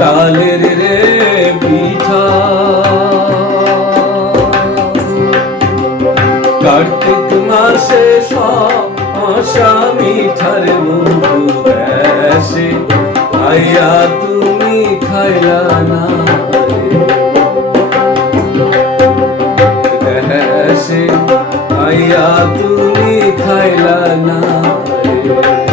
তালের রে পিঠা কার্তিক মাসে শশা মিঠার বন্ধু দেশে আইয়া তুমি খাইলা না দেশে আইয়া তুমি খাইলা না রে।